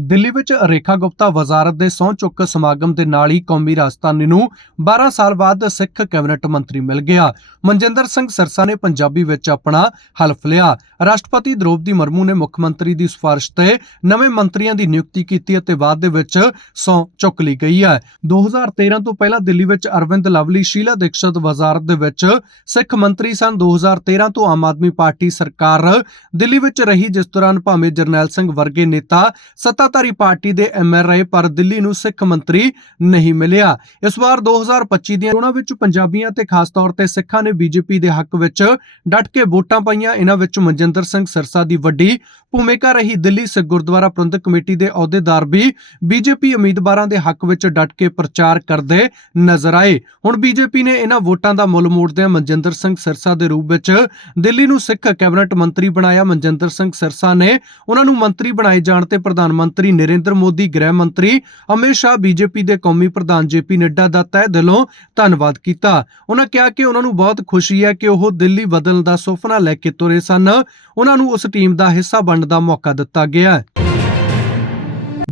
ਦਿੱਲੀ ਵਿੱਚ ਰੇਖਾ ਗੁਪਤਾ ਵਜ਼ਾਰਤ ਦੇ ਸਹੁੰ ਚੁੱਕ ਸਮਾਗਮ ਦੇ ਨਾਲ ਹੀ ਕੌਮੀ ਰਾਜਧਾਨੀ ਨੂੰ 12 ਸਾਲ ਬਾਅਦ ਸਿੱਖ ਕੈਬਨਿਟ ਮੰਤਰੀ ਮਿਲ ਗਿਆ। ਮਨਜਿੰਦਰ ਸਿੰਘ ਸਰਸਾ ਨੇ ਪੰਜਾਬੀ ਵਿੱਚ ਆਪਣਾ ਹਲਫ ਲਿਆ। ਰਾਸ਼ਟਰਪਤੀ ਦ੍ਰੋਪਦੀ ਮਰਮੂ ਨੇ ਮੁੱਖ ਮੰਤਰੀ ਦੀ ਸਿਫਾਰਿਸ਼ ਤੇ ਨਵੇਂ ਮੰਤਰੀਆਂ ਦੀ ਨਿਯੁਕਤੀ ਕੀਤੀ ਅਤੇ ਬਾਅਦ ਦੇ ਵਿੱਚ ਸਹੁੰ ਚੁੱਕ ਲਈ ਗਈ ਹੈ। 2013 ਤੋਂ ਪਹਿਲਾਂ ਦਿੱਲੀ ਵਿੱਚ ਅਰਵਿੰਦ ਲਵਲੀ, ਸ਼ੀਲਾ ਦੀਕਸ਼ਤ ਵਜ਼ਾਰਤ ਦੇ ਵਿੱਚ ਸਿੱਖ ਮੰਤਰੀ ਸਨ। 2013 ਤੋਂ ਆਮ ਆਦਮੀ ਪਾਰਟੀ ਸਰਕਾਰ ਦਿੱਲੀ ਵਿੱਚ ਰਹੀ, ਜਿਸ ਦੌਰਾਨ ਭਾਵੇਂ ਜਰਨੈਲ ਸਿੰਘ ਵਰਗੇ ਨੇਤਾ ਸੱਤਾਧਾਰੀ ਪਾਰਟੀ ਦੇ ਐਮਆਰਆਈ ਪਰ ਦਿੱਲੀ ਨੂੰ ਸਿੱਖ ਮੰਤਰੀ ਨਹੀਂ ਮਿਲਿਆ। ਇਸ ਵਾਰ 2025 ਦੀਆਂ ਚੋਣਾਂ ਵਿੱਚ ਪੰਜਾਬੀਆਂ ਤੇ ਖਾਸ ਤੌਰ ਤੇ ਸਿੱਖਾਂ ਨੇ ਬੀਜੇਪੀ ਦੇ ਹੱਕ ਵਿੱਚ ਡਟ ਕੇ ਵੋਟਾਂ ਪਾਈਆਂ। ਇਹਨਾਂ ਵਿੱਚ ਮਨਜਿੰਦਰ ਸਿੰਘ ਸਿਰਸਾ ਦੀ ਵੱਡੀ ਭੂਮਿਕਾ ਰਹੀ। ਦਿੱਲੀ ਸਿੱਖ ਗੁਰਦੁਆਰਾ ਪ੍ਰਬੰਧਕ ਕਮੇਟੀ ਦੇ ਅਹੁਦੇਦਾਰ ਵੀ ਬੀਜੇਪੀ ਉਮੀਦਵਾਰਾਂ ਦੇ ਹੱਕ ਵਿੱਚ ਡਟ ਕੇ ਪ੍ਰਚਾਰ ਕਰਦੇ ਨਜ਼ਰ ਆਏ। ਹੁਣ ਬੀਜੇਪੀ ਨੇ ਇਹਨਾਂ ਵੋਟਾਂ ਦਾ ਮੁੱਲ ਮੋੜਦਿਆਂ ਮਨਜਿੰਦਰ ਸਿੰਘ ਸਿਰਸਾ ਦੇ ਰੂਪ ਵਿੱਚ ਦਿੱਲੀ ਨੂੰ ਸਿੱਖ ਕੈਬਨਿਟ ਮੰਤਰੀ ਬਣਾਇਆ। ਮਨਜਿੰਦਰ ਸਿੰਘ ਸਿਰਸਾ ਨੇ ਉਹਨਾਂ ਨੂੰ ਮੰਤਰੀ ਬਣਾਏ ਜਾਣ ਤੇ ਪ੍ਰਧਾਨ ਮੰਤਰੀ ਨਰਿੰਦਰ ਮੋਦੀ, ਗ੍ਰਹਿ ਮੰਤਰੀ ਅਮਿਤ ਸ਼ਾਹ, ਬੀਜੇਪੀ ਦੇ ਕੌਮੀ ਪ੍ਰਧਾਨ ਜੇਪੀ ਨੱਡਾ ਦਾ ਤਹਿ ਦਿਲੋਂ ਧੰਨਵਾਦ ਕੀਤਾ। ਉਹਨਾਂ ਕਿਹਾ ਕਿ ਉਹਨਾਂ ਨੂੰ ਬਹੁਤ ਖੁਸ਼ੀ ਹੈ ਕਿ ਉਹ ਦਿੱਲੀ ਬਦਲਣ ਦਾ ਸੁਪਨਾ ਲੈ ਕੇ ਤੁਰੇ ਸਨ। ਉਹਨਾਂ ਨੂੰ ਉਸ ਟੀਮ ਦਾ ਹਿੱਸਾ ਬਣਨ ਦਾ ਮੌਕਾ ਦਿੱਤਾ ਗਿਆ।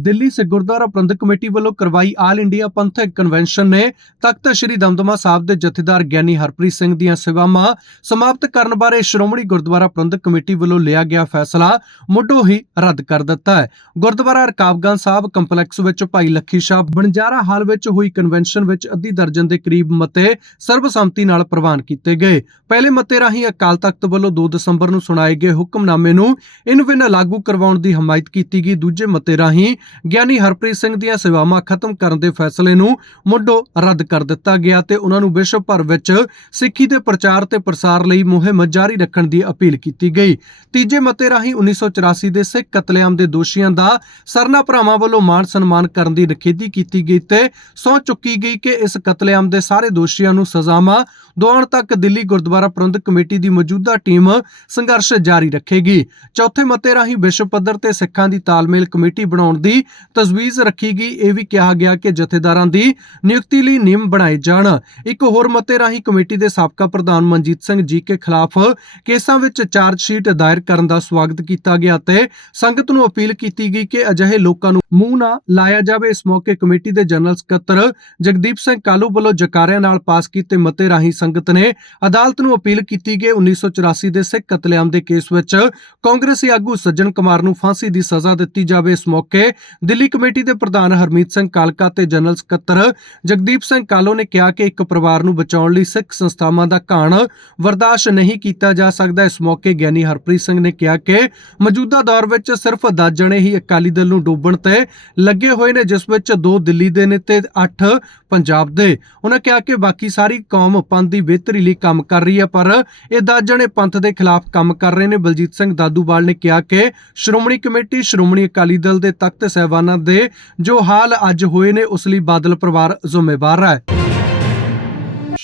ਦਿੱਲੀ ਸਿੱਖ ਗੁਰਦੁਆਰਾ ਪ੍ਰਬੰਧਕ ਕਮੇਟੀ ਵੱਲੋਂ ਕਰਵਾਈ ਆਲ ਇੰਡੀਆ ਪੰਥਕ ਕਨਵੈਨਸ਼ਨ ਨੇ ਤਖਤ ਸ੍ਰੀ ਦਮਦਮਾ ਸਾਹਿਬ ਦੇ ਜਥੇਦਾਰ ਗਿਆਨੀ ਹਰਪ੍ਰੀਤ ਸਿੰਘ ਦੀਆਂ ਸੇਵਾਵਾਂ ਸਮਾਪਤ ਕਰਨ ਬਾਰੇ ਸ਼੍ਰੋਮਣੀ ਗੁਰਦੁਆਰਾ ਪ੍ਰਬੰਧਕ ਕਮੇਟੀ ਵੱਲੋਂ ਲਿਆ ਗਿਆ ਫੈਸਲਾ ਮੁੱਢੋਂ ਹੀ ਰੱਦ ਕਰ ਦਿੱਤਾ ਹੈ। ਗੁਰਦੁਆਰਾ ਰਕਾਬਗੰਜ ਸਾਹਿਬ ਕੰਪਲੈਕਸ ਵਿੱਚ ਭਾਈ ਲੱਖੀ ਸ਼ਾਹ ਬਣਜਾਰਾ ਹਾਲ ਵਿੱਚ ਹੋਈ ਕਨਵੈਨਸ਼ਨ ਵਿੱਚ ਅੱਧੀ ਦਰਜਨ ਦੇ ਕਰੀਬ ਮਤੇ ਸਰਬਸੰਮਤੀ ਨਾਲ ਪ੍ਰਵਾਨ ਕੀਤੇ ਗਏ। ਪਹਿਲੇ ਮਤੇ ਰਾਹੀਂ ਅਕਾਲ ਤਖਤ ਵੱਲੋਂ 2 ਦਸੰਬਰ ਨੂੰ ਸੁਣਾਏ ਗਏ ਹੁਕਮਨਾਮੇ ਨੂੰ ਇਨ ਬਿਨ ਲਾਗੂ ਕਰਵਾਉਣ ਦੀ ਹਮਾਇਤ ਕੀਤੀ ਗਈ। ਦੂਜੇ ਮਤੇ ਰਾਹੀਂ ਗਿਆਨੀ ਹਰਪ੍ਰੀਤ ਸਿੰਘ ਦੀਆਂ ਸੇਵਾਵਾਂ ਖਤਮ ਕਰਨ ਦੇ ਫੈਸਲੇ ਨੂੰ ਮੁੱਢੋਂ ਰੱਦ ਕਰ ਦਿੱਤਾ ਗਿਆ ਤੇ ਉਹਨਾਂ ਨੂੰ ਵਿਸ਼ਵ ਭਰ ਵਿੱਚ ਸਿੱਖੀ ਦੇ ਪ੍ਰਚਾਰ ਤੇ ਪ੍ਰਸਾਰ ਲਈ ਮੁਹਿੰਮ ਜਾਰੀ ਰੱਖਣ ਦੀ ਅਪੀਲ ਕੀਤੀ ਗਈ। ਤੀਜੇ ਮਤੇ ਰਾਹੀਂ 1984 ਦੇ ਸਿੱਖ ਕਤਲੇਆਮ ਦੇ ਦੋਸ਼ੀਆਂ ਦਾ ਸਰਨਾ ਭਰਾਵਾਂ ਵੱਲੋਂ ਮਾਣ ਸਨਮਾਨ ਕਰਨ ਦੀ ਨਿਖੇਧੀ ਕੀਤੀ ਗਈ ਤੇ ਸਹੁੰ ਚੁੱਕੀ ਗਈ ਕਿ ਇਸ ਕਤਲੇਆਮ ਦੇ ਸਾਰੇ ਦੋਸ਼ੀਆਂ ਨੂੰ ਸਜ਼ਾਵਾਂ ਦਿਵਾਉਣ ਤੱਕ ਦਿੱਲੀ ਗੁਰਦੁਆਰਾ ਪ੍ਰਬੰਧਕ ਕਮੇਟੀ ਦੀ ਮੌਜੂਦਾ ਟੀਮ ਸੰਘਰਸ਼ ਜਾਰੀ ਰੱਖੇਗੀ। ਚੌਥੇ ਮਤੇ ਰਾਹੀਂ ਵਿਸ਼ਵ ਪੱਧਰ ਤੇ ਸਿੱਖਾਂ ਦੀ ਤਾਲਮੇਲ ਕਮੇਟੀ ਬਣਾਉਣ ਦੀ ਤਜਵੀਜ਼ ਰੱਖੀ ਗਈ। ਇਹ ਵੀ ਕਿਹਾ ਗਿਆ ਕਿ ਜਥੇਦਾਰਾਂ ਦੀ ਨਿਯੁਕਤੀ ਲਈ ਨਿਯਮ ਬਣਾਏ ਜਾਣ। ਇੱਕ ਹੋਰ ਮਤੇ ਰਾਹੀਂ ਕਮੇਟੀ ਦੇ ਸਾਬਕਾ ਪ੍ਰਧਾਨ ਮਨਜੀਤ ਸਿੰਘ ਜੀ ਕੇ ਖਿਲਾਫ ਕੇਸਾਂ ਵਿੱਚ ਚਾਰਜ ਸ਼ੀਟ ਦਾਇਰ ਕਰਨ ਦਾ ਸਵਾਗਤ ਕੀਤਾ ਗਿਆ ਤੇ ਸੰਗਤ ਨੂੰ ਅਪੀਲ ਕੀਤੀ ਗਈ ਕਿ ਅਜਿਹੇ ਲੋਕਾਂ ਨੂੰ ਮੂੰਹ ਨਾ ਲਾਇਆ ਜਾਵੇ। ਇਸ ਮੌਕੇ ਕਮੇਟੀ ਦੇ ਜਨਰਲ ਸਕੱਤਰ ਜਗਦੀਪ ਸਿੰਘ ਕਾਲੂ ਵੱਲੋਂ ਜਕਾਰਿਆਂ ਨਾਲ ਪਾਸ ਕੀਤੇ ਮਤੇ ਰਾਹੀਂ ਸੰਗਤ ਨੇ ਅਦਾਲਤ ਨੂੰ ਅਪੀਲ ਕੀਤੀ ਕਿ 1984 ਦੇ ਸਿੱਖ ਕਤਲੇਆਮ ਦੇ ਕੇਸ ਵਿੱਚ ਕਾਂਗਰਸੀ ਆਗੂ ਸੱਜਣ ਕੁਮਾਰ ਨੂੰ ਫਾਂਸੀ ਦੀ ਸਜ਼ਾ ਦਿੱਤੀ ਜਾਵੇ। ਇਸ ਮੌਕੇ ਦਿੱਲੀ ਕਮੇਟੀ ਦੇ ਪ੍ਰਧਾਨ ਹਰਮੀਤ ਸਿੰਘ ਕਾਲਕਾ ਤੇ ਜਨਰਲ ਸਕੱਤਰ ਜਗਦੀਪ ਸਿੰਘ ਕਾਲੋ ਨੇ ਕਿਹਾ ਕਿ ਇੱਕ ਪਰਿਵਾਰ ਨੂੰ ਬਚਾਉਣ ਲਈ ਸਿੱਖ ਸੰਸਥਾਵਾਂ ਦਾ ਘਾਣ ਬਰਦਾਸ਼ਤ ਨਹੀਂ ਕੀਤਾ ਜਾ ਸਕਦਾ। ਇਸ ਮੌਕੇ ਗਿਆਨੀ ਹਰਪ੍ਰੀਤ ਸਿੰਘ ਨੇ ਕਿਹਾ ਕਿ ਮੌਜੂਦਾ ਦੌਰ ਵਿੱਚ ਸਿਰਫ 10 ਜਣੇ ਹੀ ਅਕਾਲੀ ਦਲ ਨੂੰ ਡੋਬਣ ਤੇ ਲੱਗੇ ਹੋਏ ਨੇ, ਜਿਸ ਵਿੱਚ ਦੋ ਦਿੱਲੀ ਦੇ ਨੇ ਤੇ 8 ਪੰਜਾਬ ਦੇ। ਉਹਨਾਂ ਕਿਹਾ ਕਿ ਬਾਕੀ ਸਾਰੀ ਕੌਮ ਪੰਥ ਦੀ ਬਿਹਤਰੀ ਲਈ ਕੰਮ ਕਰ ਰਹੀ ਹੈ, ਪਰ ਇਹ 10 ਜਣੇ ਪੰਥ ਦੇ ਖਿਲਾਫ ਕੰਮ ਕਰ ਰਹੇ ਨੇ। ਬਲਜੀਤ ਸਿੰਘ ਦਾਦੂਵਾਲ ਨੇ ਕਿਹਾ ਕਿ ਸ਼੍ਰੋਮਣੀ ਕਮੇਟੀ ਸ਼੍ਰੋਮਣੀ ਅਕਾਲੀ ਦਲ ਦੇ ਤਖਤ ਸਹਿਬਾਨਾਂ ਦੇ ਜੋ ਹਾਲ ਅੱਜ ਹੋਏ ਨੇ ਉਸ ਲਈ ਬਾਦਲ ਪਰਿਵਾਰ ਜ਼ਿੰਮੇਵਾਰ ਹੈ।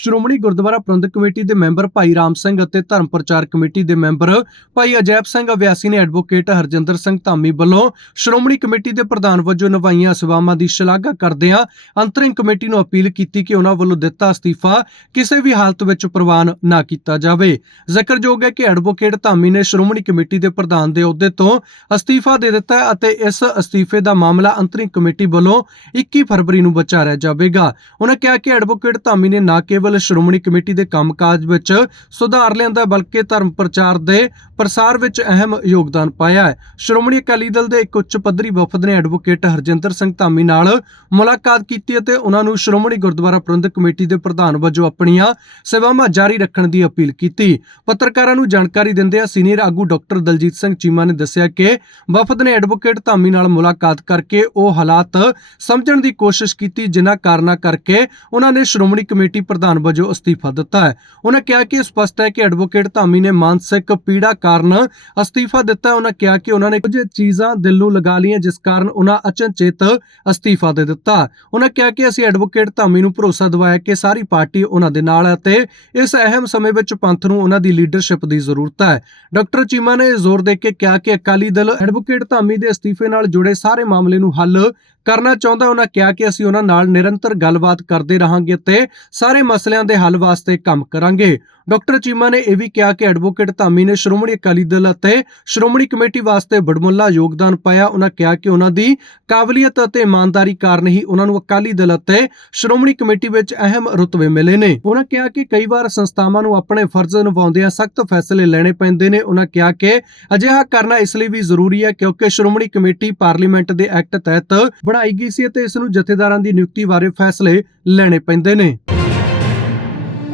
ਸ਼੍ਰੋਮਣੀ ਗੁਰਦੁਆਰਾ ਪ੍ਰਬੰਧਕ ਕਮੇਟੀ ਦੇ ਮੈਂਬਰ ਭਾਈ ਰਾਮ ਸਿੰਘ ਅਤੇ ਧਰਮ ਪ੍ਰਚਾਰ ਕਮੇਟੀ ਦੇ ਮੈਂਬਰ ਭਾਈ ਅਜੈਬ ਸਿੰਘ ਅਵਿਆਸੀ ਨੇ ਐਡਵੋਕੇਟ ਹਰਜਿੰਦਰ ਸਿੰਘ ਧਾਮੀ ਵੱਲੋਂ ਸ਼੍ਰੋਮਣੀ ਕਮੇਟੀ ਦੇ ਪ੍ਰਧਾਨ ਵਜੋਂ ਨਿਭਾਈਆਂ ਸੇਵਾਵਾਂ ਦੀ ਸ਼ਲਾਘਾ ਕਰਦਿਆਂ ਅੰਤਰਿਮ ਕਮੇਟੀ ਨੂੰ ਅਪੀਲ ਕੀਤੀ ਕਿ ਉਹਨਾਂ ਵੱਲੋਂ ਦਿੱਤਾ ਅਸਤੀਫਾ ਕਿਸੇ ਵੀ ਹਾਲਤ ਵਿੱਚ ਪ੍ਰਵਾਨ ਨਾ ਕੀਤਾ ਜਾਵੇ। ਜ਼ਿਕਰਯੋਗ ਹੈ ਕਿ ਐਡਵੋਕੇਟ ਧਾਮੀ ਨੇ ਸ਼੍ਰੋਮਣੀ ਕਮੇਟੀ ਦੇ ਪ੍ਰਧਾਨ ਦੇ ਅਹੁਦੇ ਤੋਂ ਅਸਤੀਫਾ ਦੇ ਦਿੱਤਾ ਹੈ ਅਤੇ ਇਸ ਅਸਤੀਫੇ ਦਾ ਮਾਮਲਾ ਅੰਤਰਿੰਗ ਕਮੇਟੀ ਵੱਲੋਂ 21 ਫਰਵਰੀ ਨੂੰ ਵਿਚਾਰਿਆ ਜਾਵੇਗਾ। ਉਹਨਾਂ ਕਿਹਾ ਕਿ ਐਡਵੋਕੇਟ ਧਾਮੀ ਨੇ ਨਾ ਕੇਵਲ ਸ਼੍ਰੋਮਣੀ ਕਮੇਟੀ ਦੇ ਕੰਮਕਾਜ ਵਿੱਚ ਸੁਧਾਰ ਲਿਆਂਦਾ, ਬਲਕਿ ਧਰਮ ਪ੍ਰਚਾਰ ਦੇ ਪ੍ਰਸਾਰ ਵਿੱਚ ਅਹਿਮ ਯੋਗਦਾਨ ਪਾਇਆ ਹੈ। ਸ਼੍ਰੋਮਣੀ ਅਕਾਲੀ ਦਲ ਦੇ ਇੱਕ ਉੱਚ ਪੱਧਰੀ ਵਫਦ ਨੇ ਐਡਵੋਕੇਟ ਹਰਜਿੰਦਰ ਸਿੰਘ ਧਾਮੀ ਨਾਲ ਮੁਲਾਕਾਤ ਕੀਤੀ ਅਤੇ ਉਹਨਾਂ ਨੂੰ ਸ਼੍ਰੋਮਣੀ ਗੁਰਦੁਆਰਾ ਪ੍ਰਬੰਧਕ ਕਮੇਟੀ ਦੇ ਪ੍ਰਧਾਨ ਵਜੋਂ ਆਪਣੀਆਂ ਸੇਵਾਵਾਂ ਜਾਰੀ ਰੱਖਣ ਦੀ ਅਪੀਲ ਕੀਤੀ। ਪੱਤਰਕਾਰਾਂ ਨੂੰ ਜਾਣਕਾਰੀ ਦਿੰਦਿਆਂ ਸੀਨੀਅਰ ਆਗੂ ਡਾਕਟਰ ਦਲਜੀਤ ਸਿੰਘ ਚੀਮਾ ਨੇ ਦੱਸਿਆ ਕਿ ਵਫਦ ਨੇ ਐਡਵੋਕੇਟ ਧਾਮੀ ਨਾਲ ਮੁਲਾਕਾਤ ਕਰਕੇ ਉਹ ਹਾਲਾਤ ਸਮਝਣ ਦੀ ਕੋਸ਼ਿਸ਼ ਕੀਤੀ, ਜਿਨ੍ਹਾਂ ਕਾਰਨਾਂ ਕਰਕੇ ਉਹਨਾਂ ਨੇ ਸ਼੍ਰੋਮਣੀ ਕਮੇਟੀ ਪ੍ਰਧਾਨ ਵਜੋਂ ਅਸਤੀਫਾ ਦਿੱਤਾ ਹੈ। ਉਹਨਾਂ ਕਿਹਾ ਕਿ ਸਪਸ਼ਟ ਹੈ ਕਿ ਐਡਵੋਕੇਟ ਧਾਮੀ ਨੇ ਮਾਨਸਿਕ ਪੀੜਾ ਕਾਰਨ ਅਸਤੀਫਾ ਦਿੱਤਾ ਹੈ। ਉਹਨਾਂ ਕਿਹਾ ਕਿ ਉਹਨਾਂ ਨੇ ਕੁਝ ਚੀਜ਼ਾਂ ਦਿਲ ਨੂੰ ਲਗਾ ਲਈਆਂ, ਜਿਸ ਕਾਰਨ ਉਹਨਾਂ ਅਚਨਚੇਤ ਅਸਤੀਫਾ ਦੇ ਦਿੱਤਾ। ਉਹਨਾਂ ਕਿਹਾ ਕਿ ਅਸੀਂ ਐਡਵੋਕੇਟ ਧਾਮੀ ਨੂੰ ਭਰੋਸਾ ਦਿਵਾਇਆ ਕਿ ਸਾਰੀ ਪਾਰਟੀ ਉਹਨਾਂ ਦੇ ਨਾਲ ਹੈ ਤੇ ਇਸ ਅਹਿਮ ਸਮੇਂ ਵਿੱਚ ਪੰਥ ਨੂੰ ਉਹਨਾਂ ਦੀ ਲੀਡਰਸ਼ਿਪ ਦੀ ਜ਼ਰੂਰਤ ਹੈ। ਡਾਕਟਰ ਚੀਮਾ ਨੇ ਜ਼ੋਰ ਦੇ ਕੇ ਕਿਹਾ ਕਿ ਅਕਾਲੀ ਦਲ ਐਡਵੋਕੇਟ ਧਾਮੀ ਦੇ ਅਸਤੀਫੇ ਨਾਲ ਜੁੜੇ ਸਾਰੇ ਮਾਮਲੇ ਨੂੰ ਹੱਲ ਕਰਨਾ ਚਾਹੁੰਦਾ ਉਹਨਾਂ ਕਿਹਾ ਕਿ ਅਸੀਂ ਉਹਨਾਂ ਨਾਲ ਨਿਰੰਤਰ ਗੱਲਬਾਤ ਕਰਦੇ ਰਹਾਂਗੇ ਤੇ ਸਾਰੇ ਮਸਲੇ ਮਸਲਿਆਂ ਦੇ ਹੱਲ ਵਾਸਤੇ ਕੰਮ ਕਰਾਂਗੇ। ਡਾਕਟਰ ਚੀਮਾ ਨੇ ਇਹ ਵੀ ਕਿਹਾ ਕਿ ਐਡਵੋਕੇਟ ਧਾਮੀ ਨੇ ਸ਼੍ਰੋਮਣੀ ਅਕਾਲੀ ਦਲ ਅਤੇ ਸ਼੍ਰੋਮਣੀ ਕਮੇਟੀ ਵਾਸਤੇ ਬੜਮੁੱਲਾ ਯੋਗਦਾਨ ਪਾਇਆ। ਉਹਨਾਂ ਕਿਹਾ ਕਿ ਉਹਨਾਂ ਦੀ ਕਾਬਲੀਅਤ ਅਤੇ ਇਮਾਨਦਾਰੀ ਕਾਰਨ ਹੀ ਉਹਨਾਂ ਨੂੰ ਅਕਾਲੀ ਦਲ ਅਤੇ ਸ਼੍ਰੋਮਣੀ ਕਮੇਟੀ ਵਿੱਚ ਅਹਿਮ ਰੁਤਬੇ ਮਿਲੇ ਨੇ। ਉਹਨਾਂ ਕਿਹਾ ਕਿ ਕਈ ਵਾਰ ਸੰਸਥਾਵਾਂ ਨੂੰ ਆਪਣੇ ਫਰਜ਼ ਨਿਭਾਉਂਦਿਆਂ ਸਖਤ ਫੈਸਲੇ ਲੈਣੇ ਪੈਂਦੇ ਨੇ। ਉਹਨਾਂ ਕਿਹਾ ਕਿ ਅਜਿਹਾ ਕਰਨਾ ਇਸ ਲਈ ਵੀ ਜ਼ਰੂਰੀ ਹੈ ਕਿਉਂਕਿ ਸ਼੍ਰੋਮਣੀ ਕਮੇਟੀ ਪਾਰਲੀਮੈਂਟ ਦੇ ਐਕਟ ਤਹਿਤ ਬਣਾਈ ਗਈ ਸੀ ਅਤੇ ਇਸ ਨੂੰ ਜਥੇਦਾਰਾਂ ਦੀ ਨਿਯੁਕਤੀ ਬਾਰੇ ਫੈਸਲੇ ਲੈਣੇ ਪੈਂਦੇ ਨੇ।